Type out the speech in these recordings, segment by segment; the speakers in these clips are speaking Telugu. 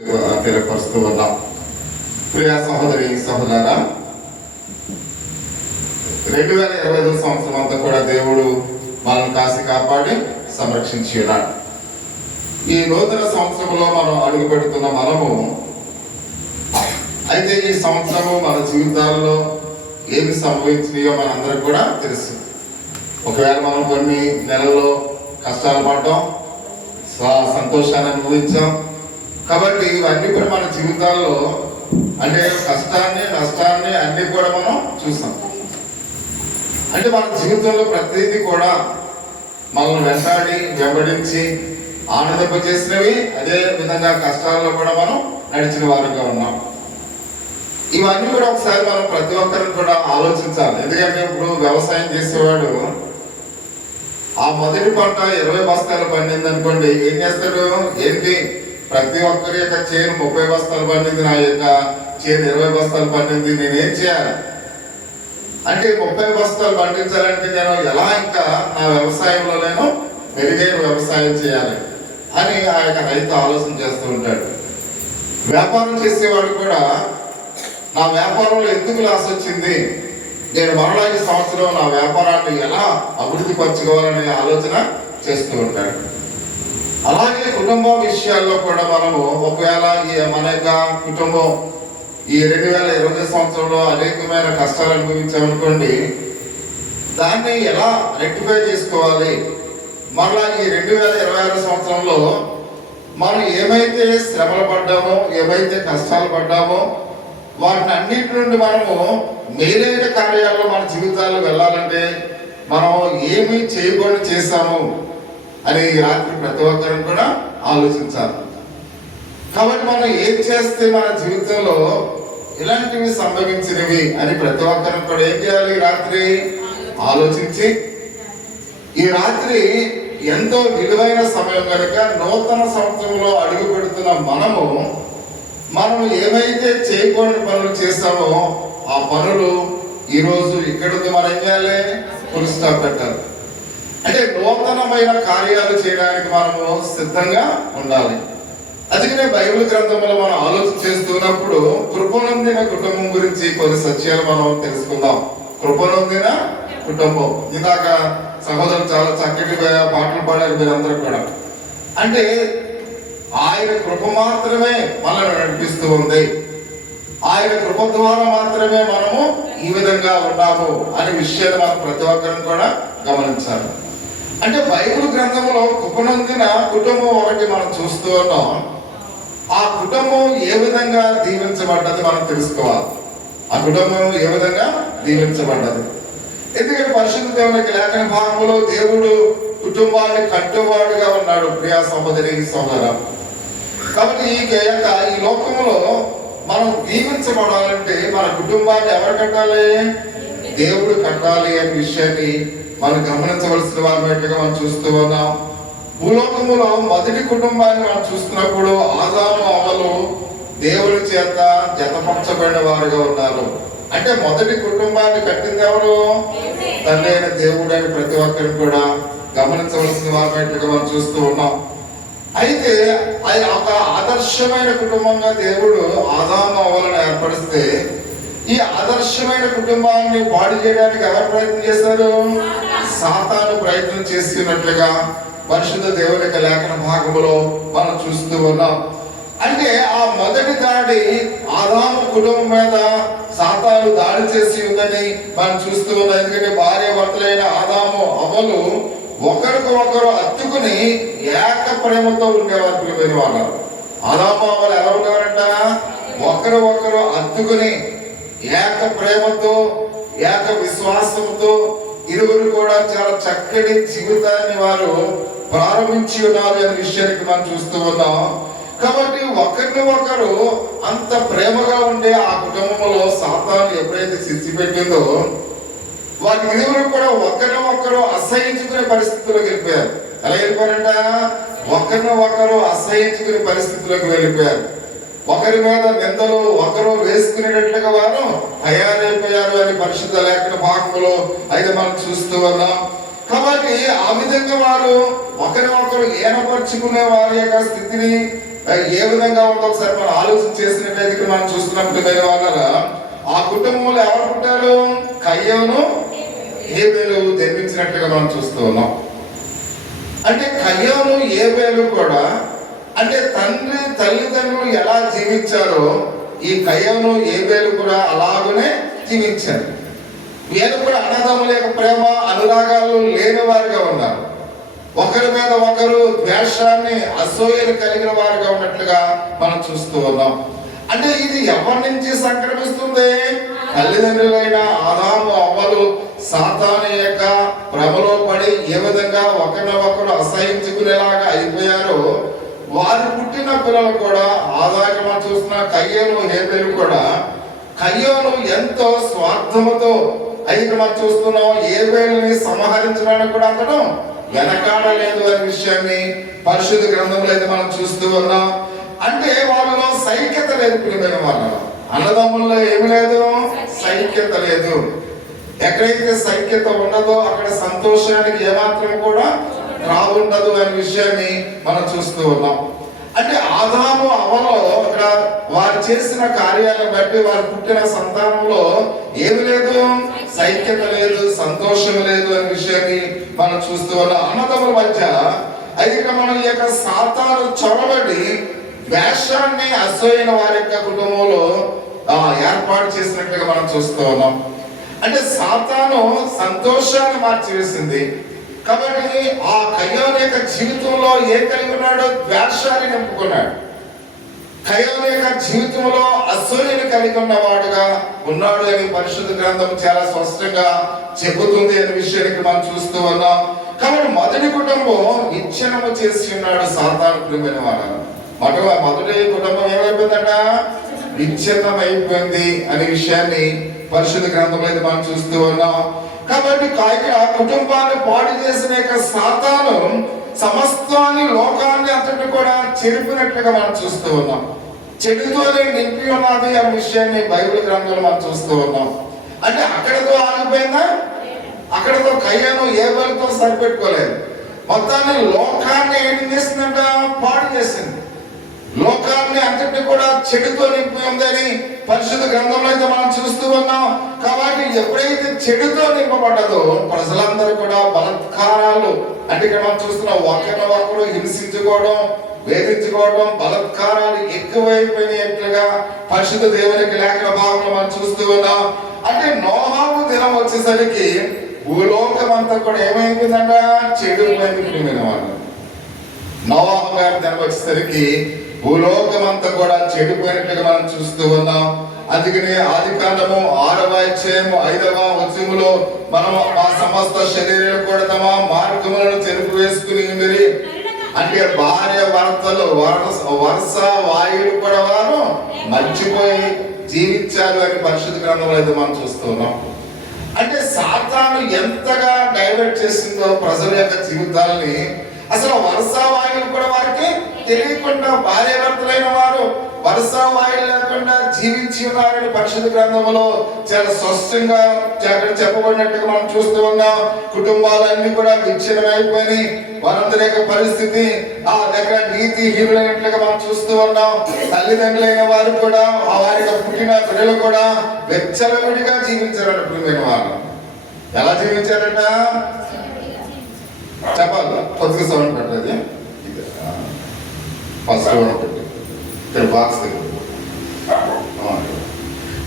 తెలియపరుస్తూ ఉన్నాం. ప్రియ సహోదరి సహోదరా, 2025 సంవత్సరం అంతా కూడా దేవుడు మనల్ని కాసి కాపాడి సంరక్షించి ఉన్నాడు. ఈ నూతన సంవత్సరంలో మనం అడుగు పెడుతున్న మనము అయితే ఈ సంవత్సరము మన జీవితాల్లో ఏమి సంభవించినాయో మనందరికి కూడా తెలుసు. ఒకవేళ మనం కొన్ని నెలల్లో కష్టాలు పడ్డాం, సంతోషాన్ని అనుభవించాం. కాబట్టి ఇవన్నీ కూడా మన జీవితాల్లో అంటే కష్టాన్ని నష్టాన్ని అన్ని కూడా మనం చూసాం. అంటే మన జీవితంలో ప్రతిదీ కూడా మనల్ని వెంబడించి ఆనందింపజేసినవి, అదే విధంగా కష్టాల్లో కూడా మనం నడిచిన వారుగా ఉన్నాం. ఇవన్నీ కూడా ఒకసారి మనం ప్రతి ఒక్కరిని కూడా ఆలోచించాలి. ఎందుకంటే ఇప్పుడు వ్యవసాయం చేసేవాడు ఆ మొదటి పంట 20 బస్తాలు పండింది అనుకోండి, ఏం చేస్తాడు? ఏంటి, ప్రతి ఒక్కరి యొక్క చేను 30 బస్తాలు పండింది, నా యొక్క చేను 20 బస్తాలు పండింది, నేనేం చేయాలి అంటే 30 బస్తాలు పండించాలంటే నేను ఎలా ఇంకా నా వ్యవసాయంలో నేను మెరుగైన వ్యవసాయం చేయాలి అని ఆ యొక్క రైతు ఆలోచన చేస్తూ ఉంటాడు. వ్యాపారం చేసేవాడు కూడా నా వ్యాపారంలో ఎందుకు లాస్ వచ్చింది, నేను మరలా ఈ సంవత్సరం నా వ్యాపారాన్ని ఎలా అభివృద్ధి పరచుకోవాలనే ఆలోచన చేస్తూ ఉంటాడు. అలాగే కుటుంబం విషయాల్లో కూడా మనము ఒకవేళ మన యొక్క కుటుంబం ఈ 2020 సంవత్సరంలో అనేకమైన కష్టాలు అనుభవించామనుకోండి, దాన్ని ఎలా రెక్టిఫై చేసుకోవాలి, మరలా ఈ 2026 సంవత్సరంలో మనం ఏమైతే శ్రమలు పడ్డామో, ఏమైతే కష్టాలు పడ్డామో వాటిని అన్నిటి నుండి మనము మేలైన కార్యాల్లో మన జీవితాల్లో వెళ్ళాలంటే మనం ఏమి చేయకుండా చేశాము అని రాత్రి ప్రతి ఒక్కరిని కూడా ఆలోచించాలి. కాబట్టి మనం ఏం చేస్తే మన జీవితంలో ఇలాంటివి సంభవించినవి అని ప్రతి ఒక్కరిని కూడా ఏం చేయాలి? రాత్రి ఆలోచించి, ఈ రాత్రి ఎంతో విలువైన సమయం కనుక నూతన సంవత్సరంలో అడుగు పెడుతున్న మనం ఏమైతే చేయకూడని పనులు చేస్తామో ఆ పనులు ఈరోజు ఇక్కడితో మనం ఏం చేయాలి? ఫుల్ స్టాప్ పెట్టాలి. అంటే నూతనమైన కార్యాలు చేయడానికి మనము సిద్ధంగా ఉండాలి. అందుకనే బైబిల్ గ్రంథంలో మనం ఆలోచన చేస్తున్నప్పుడు కృపనొందిన కుటుంబం గురించి కొన్ని సత్యాలు మనం తెలుసుకుందాం. కృపనొందిన కుటుంబం, ఇందాక సహోదరులు చాలా చక్కటి పాటలు పాడారు మీరందరూ కూడా. అంటే ఆయన కృప మాత్రమే మనల్ని నడిపిస్తూ ఉంది, ఆయన కృప ద్వారా మాత్రమే మనము ఈ విధంగా ఉన్నాము అనే విషయాన్ని మనం ప్రతి ఒక్కరిని కూడా గమనించాలి. అంటే బైబిల్ గ్రంథంలో కృపనొందిన కుటుంబం ఒకటి మనం చూస్తూ ఉన్నాం. ఆ కుటుంబం ఏ విధంగా దీవించబడ్డది మనం తెలుసుకోవాలి. ఆ కుటుంబం ఏ విధంగా దీవించబడ్డది, ఎందుకంటే పరిశుద్ధ దేవునికి లేఖన భాగంలో దేవుడు కుటుంబాన్ని కట్టువాడుగా ఉన్నాడు. ప్రియా సహోదరి సహోదరా, కాబట్టి ఈ లోకంలో మనం దీవించబడాలంటే మన కుటుంబాన్ని ఎవరు కట్టాలి? దేవుడు కట్టాలి అనే విషయాన్ని మనం గమనించవలసిన వారిగా మనం చూస్తూ ఉన్నాం. భూలోకములో మొదటి కుటుంబాన్ని మనం చూస్తున్నప్పుడు ఆదాము అవ్వలు దేవుడి చేత జతపరచబడిన వారుగా ఉన్నారు. అంటే మొదటి కుటుంబాన్ని కట్టింది ఎవరు? తండ్రి అయిన దేవుడు అని ప్రతి ఒక్కరిని కూడా గమనించవలసిన వారిగా మనం చూస్తూ ఉన్నాం. అయితే ఒక ఆదర్శమైన కుటుంబంగా దేవుడు ఆదాము అవ్వలను ఏర్పరిస్తే ఈ ఆదర్శమైన కుటుంబాన్ని పాడు చేయడానికి ఎవరు ప్రయత్నం చేశారు? సాతాను ప్రయత్నం చేస్తున్నట్లుగా పరిశుద్ధ దేవుని యొక్క లేఖన భాగంలో మనం చూస్తూ ఉన్నాం. అంటే ఆ మొదటి దాడి ఆదాము కుటుంబం మీద సాతాను దాడి చేసి ఉందని మనం చూస్తూ ఉన్నాం. ఎందుకంటే భార్య భర్తలైన ఆదాము అవ్వలు ఒకరికొకరు అత్తుకుని ఏక ప్రేమతో ఉండేవారు. ప్రియమైన వాళ్ళు, ఆదాము అవ్వలు ఎలా ఉండేవారంట? ఒకరు అత్తుకుని ఏక ప్రేమతో, ఏక విశ్వాసంతో ఇరువురు కూడా చాలా చక్కటి జీవితాన్ని వారు ప్రారంభించి ఉన్నారు అనే విషయానికి మనం చూస్తూ ఉన్నాం. కాబట్టి ఒకరు అంత ప్రేమగా ఉండే ఆ కుటుంబంలో సాతాను ఎప్పుడైతే శిక్ష పెట్టిందో వారి ఇరువురు కూడా ఒకరు అసహించుకునే పరిస్థితుల్లోకి వెళ్ళిపోయారు. ఎలా వెళ్ళిపోయారంట? ఒకరు అసహించుకునే పరిస్థితుల్లోకి వెళ్ళిపోయారు. ఒకరి మీద నిందలు ఒకరు వేసుకునేటట్లుగా వారు తయారైపోయారు అని పరిశుద్ధ లేఖన భాగంలో అయితే మనం చూస్తూ ఉన్నాం. కాబట్టి ఆ విధంగా వారు ఒకరినొకరు ఏనపరుచుకునే వారి యొక్క స్థితిని ఏ విధంగా ఉందో ఒకసారి మనం ఆలోచన చేసినట్లయితే మనం చూస్తున్నప్పుడు వేరే వాళ్ళ ఆ కుటుంబంలో ఎవరు పుట్టారు? కయ్యోను హేబేలు జన్మించినట్లుగా మనం చూస్తూ ఉన్నాం. అంటే కయ్యోను హేబేలు కూడా అంటే తండ్రి తల్లిదండ్రులు ఎలా జీవించారో ఈ కయ్యోను హేబేలు కూడా అలాగనే జీవించారు. వీరు కూడా అన్నదమ్ముల యొక్క ప్రేమ అనురాగాలు లేని వారుగా ఉన్నారు. ఒకరి మీద ఒకరు ద్వేషాన్ని అసూయలు కలిగిన వారుగా ఉన్నట్లుగా మనం చూస్తూ ఉన్నాం. అంటే ఇది ఎవరి నుంచి సంక్రమిస్తుంది? తల్లిదండ్రులైన ఆదాము అవ్వలు సాతాను యొక్క భ్రమలో పడి ఏ విధంగా ఒకరినొకరు అసహించుకునేలాగా అయిపోయారో వారు పుట్టిన పిల్లలు కూడా ఆదాయం మనం చూస్తున్న కయ్యోను హేబేలు కూడా కయ్యోను ఎంతో స్వార్థముతో అయితే మనం చూస్తున్నాం. హేబేలుని సంహరించడానికి కూడా అతను వెనకాడలేదు అనే విషయాన్ని పరిశుద్ధ గ్రంథంలో అయితే మనం చూస్తూ ఉన్నాం. అంటే వాళ్ళలో సైక్యత లేదు. ప్రియమైన వాళ్ళ అన్నదమ్ముల్లో ఏమి లేదు, సైక్యత లేదు. ఎక్కడైతే సైక్యత ఉండదో అక్కడ సంతోషానికి ఏమాత్రం కూడా రావుండదు అనే విషయాన్ని మనం చూస్తూ ఉన్నాం. అంటే ఆదాము అవ్వలో అక్కడ వారు చేసిన కార్యాలను బట్టి వారు పుట్టిన సంతానంలో ఏమి లేదు, సైక్యత లేదు, సంతోషం లేదు అనే విషయాన్ని మనం చూస్తూ ఉన్నాం. అన్నదమ్ముల మధ్య అయితే మనం ఈ యొక్క సాతాను చొరబడి వేషాన్ని అసూయైన వారి యొక్క కుటుంబంలో ఏర్పాటు చేసినట్లుగా మనం చూస్తూ ఉన్నాం. అంటే సాతాను సంతోషాన్ని మార్చివేసింది. కాబట్టి ఆ కయ్యోను యొక్క జీవితంలో ఏం కలిగి ఉన్నాడు? ద్వేషాన్ని నింపుకున్నాడు. కయ్యోను యొక్క జీవితంలో అసూయను కలిగి ఉన్నవాడుగా ఉన్నాడు అని పరిశుద్ధ గ్రంథం చాలా స్పష్టంగా చెబుతుంది అనే విషయానికి మనం చూస్తూ ఉన్నాం. కాబట్టి మొదటి కుటుంబం విచ్ఛిన్నము చేసి ఉన్నాడు సాతాను. ప్రియమైన వాడు మొదటి కుటుంబం ఏమైపోయిందట? విచ్ఛిన్నం అయిపోయింది అనే విషయాన్ని పరిశుద్ధ గ్రంథంలో అయితే మనం చూస్తూ ఉన్నాం. కాబట్టి ఆ కుటుంబాన్ని పాడు చేసిన యొక్క సాతాను సమస్తాన్ని లోకాన్ని అంతటి కూడా చెరిపినట్లుగా మనం చూస్తూ ఉన్నాం. చెడుతోనే నింపి ఉన్నది అనే విషయాన్ని బైబిల్ గ్రంథంలో మనం చూస్తూ ఉన్నాం. అంటే అక్కడతో ఆగిపోయిందా? అక్కడతో కయ్యోను హేబేలుతో సరిపెట్టుకోలేదు. మొత్తాన్ని లోకాన్ని ఏం చేసిందంట? పాడు చేసింది. లోకాన్ని అంతటి కూడా చెడుతో నింపి ఉందని పరిశుద్ధ గ్రంథంలో అయితే మనం చూస్తూ ఉన్నాం. కాబట్టి ఎప్పుడైతే చెడుతో నింపబడ్డదో ప్రజలందరూ కూడా బలత్కారాలు అంటే ఇక్కడ మనం చూస్తున్నాం. ఒకరు హింసించుకోవడం, వేధించుకోవడం, బలత్కారాలు ఎక్కువైపోయినట్లుగా పరిశుద్ధ దేవునికి లేఖన భాగంలో మనం చూస్తూ ఉన్నాం. అంటే నోహాము దినం వచ్చేసరికి భూలోకం అంతా కూడా ఏమైపోయిందంట? చెడిపోయింది. ప్రియమైన వాళ్ళు నోవాహు గారి దినం వచ్చేసరికి భూలోకం అంతా కూడా చెడిపోయినట్లుగా మనం చూస్తూ ఉన్నాం. అందుకనే ఆదికాండము 6వ అధ్యాయము 5వ వచనములో మనం మా సమస్త శరీరాలు కూడా తమ మార్గములను చెరుపు వేసుకుని ఉంది. అంటే భార్య భర్తలు వరుస వాయువులు కూడా వారు మర్చిపోయి జీవించారు అని పరిశుద్ధ గ్రంథంలో అయితే మనం చూస్తున్నాం. అంటే సాతాను ఎంతగా డైవర్ట్ చేసిందో ప్రజల యొక్క జీవితాలని. అసలు వరుస వాయువులు కూడా వారికి తెలియకుండా భార్య భర్తలైన వారు వరుస వాయువులు లేకుండా జీవించి ఉన్నారని పరిశుద్ధ గ్రంథంలో చాలా స్పష్టంగా చెప్పబడినట్టుగా మనం చూస్తూ ఉన్నాం. కుటుంబాలన్నీ కూడా విచ్ఛిన్నమైపోయి వారందరి యొక్క పరిస్థితి ఆ దగ్గర నీతిహీనులైనట్లుగా మనం చూస్తూ ఉన్నాం. తల్లిదండ్రులైన వారు కూడా వారి పుట్టిన పిల్లలు కూడా వెచ్చలవిడిగా జీవించారని ప్రియమైన వారు. ఎలా జీవించారంట చెప్పాలి. కొద్దిగా సౌండ్ పెట్టలేదు. ఫస్ట్ పెట్టి ఇక్కడ బాక్స్ దగ్గర.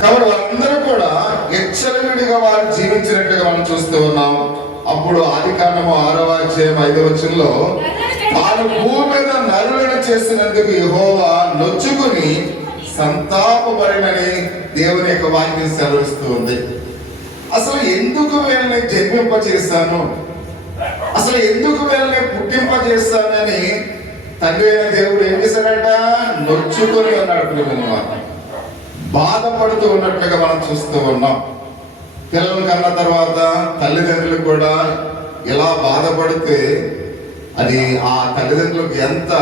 కాబట్టి వాళ్ళందరూ కూడా ఎచ్చలవిడిగా వారు జీవించినట్టుగా మనం చూస్తూ ఉన్నాం. అప్పుడు ఆదికాండము 6వ అధ్యాయం 5వ వచనంలో తాను భూమి మీద నరులను చేసినందుకు యెహోవా నొచ్చుకుని సంతాపపడినని దేవుని యొక్క వాక్యం సెలవిస్తూ ఉంది. అసలు ఎందుకు వీళ్ళని జన్మింపజేశాను, అసలు ఎందుకు వీళ్ళని పుట్టింపజేస్తానని తండ్రి అయిన దేవుడు ఏం చేశాడంట? నొచ్చుకొని ఉన్నాడు. బాధపడుతూ ఉన్నట్లుగా మనం చూస్తూ ఉన్నాం. పిల్లలు కన్న తర్వాత తల్లిదండ్రులు కూడా ఇలా బాధపడితే అది ఆ తల్లిదండ్రులకు ఎంత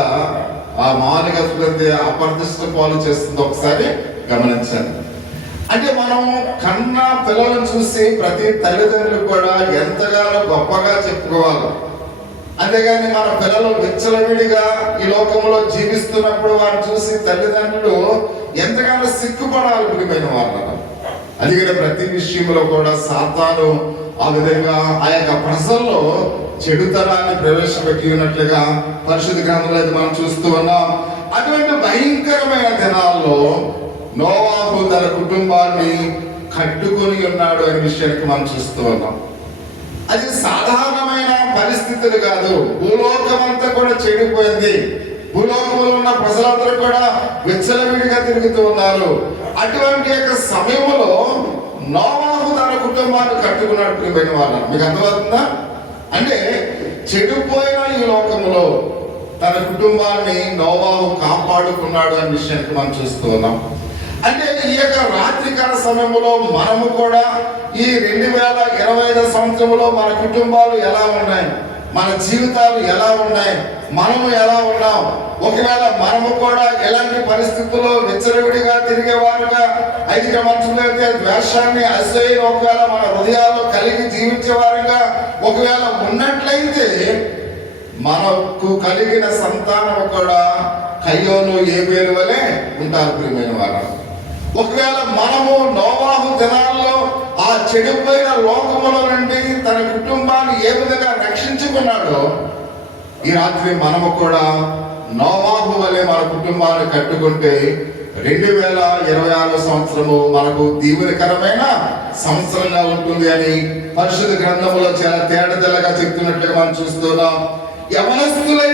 ఆ మామూలుగా అప్రతిష్ట పాలు చేస్తుందో ఒకసారి గమనించాలి. అంటే మనం కన్న పిల్లలను చూసి ప్రతి తల్లిదండ్రులు కూడా ఎంతగానో గొప్పగా చెప్పుకోవాలి. అంతేగాని మన పిల్లలు విచ్చలవిడిగా ఈ లోకంలో జీవిస్తున్నప్పుడు వారిని చూసి తల్లిదండ్రులు ఎంతగానో సిగ్గుపడాలి ప్రియమైన వాళ్ళను. అందుకని ప్రతి విషయంలో కూడా సాతాను ఆ విధంగా ఆ యొక్క ప్రజల్లో చెడుతనాన్ని ప్రవేశపెట్టి ఉన్నట్లుగా పరిశుద్ధ గ్రంథంలో మనం చూస్తూ ఉన్నాం. అటువంటి భయంకరమైన దినాల్లో నోవాహు తన కుటుంబాన్ని కట్టుకొని ఉన్నాడు అనే విషయానికి మనం చూస్తూ ఉన్నాం. అది సాధారణమైన పరిస్థితులు కాదు. భూలోకం అంతా కూడా చెడిపోయింది. భూలోకంలో ఉన్న ప్రజలందరూ కూడా విచ్చలవిడిగా తిరుగుతూ ఉన్నారు. అటువంటి యొక్క సమయంలో నోవాహు తన కుటుంబాన్ని కట్టుకున్నాడు ప్రియమైన వాళ్ళ. మీకు అర్థమవుతుందా? అంటే చెడిపోయిన ఈ లోకంలో తన కుటుంబాన్ని నోవాహు కాపాడుకున్నాడు అనే విషయానికి మనం చూస్తూ ఉన్నాం. అంటే ఈ యొక్క రాత్రికాల సమయంలో మనము కూడా ఈ 2025 సంవత్సరంలో మన కుటుంబాలు ఎలా ఉన్నాయి, మన జీవితాలు ఎలా ఉన్నాయి, మనము ఎలా ఉన్నాం? ఒకవేళ మనము కూడా ఎలాంటి పరిస్థితుల్లో విచ్చలవిడిగా తిరిగేవారుగా, ఐదిక మనుషులు అయితే ద్వేషాన్ని అసూయ ఒకవేళ మన హృదయాల్లో కలిగి జీవించేవారుగా ఒకవేళ ఉన్నట్లయితే మనకు కలిగిన సంతానం కూడా కయ్యోను ఏబేలు వలె ఉంటారు ప్రియమైన వారు. ఒకవేళ మనము నోవాహు దినాల్లో ఆ చెడిపోయిన లోకముల నుండి తన కుటుంబాన్ని ఏ విధంగా రక్షించుకున్నాడో ఈ రాత్రి మనము కూడా నోవాహు వలె మన కుటుంబాన్ని కట్టుకుంటే 2026 సంవత్సరము మనకు దీవెనకరమైన సంవత్సరంగా ఉంటుంది అని పరిశుద్ధ గ్రంథంలో చాలా తేటతెల్లగా చెప్తున్నట్లుగా మనం చూస్తున్నాం. యవనస్తులై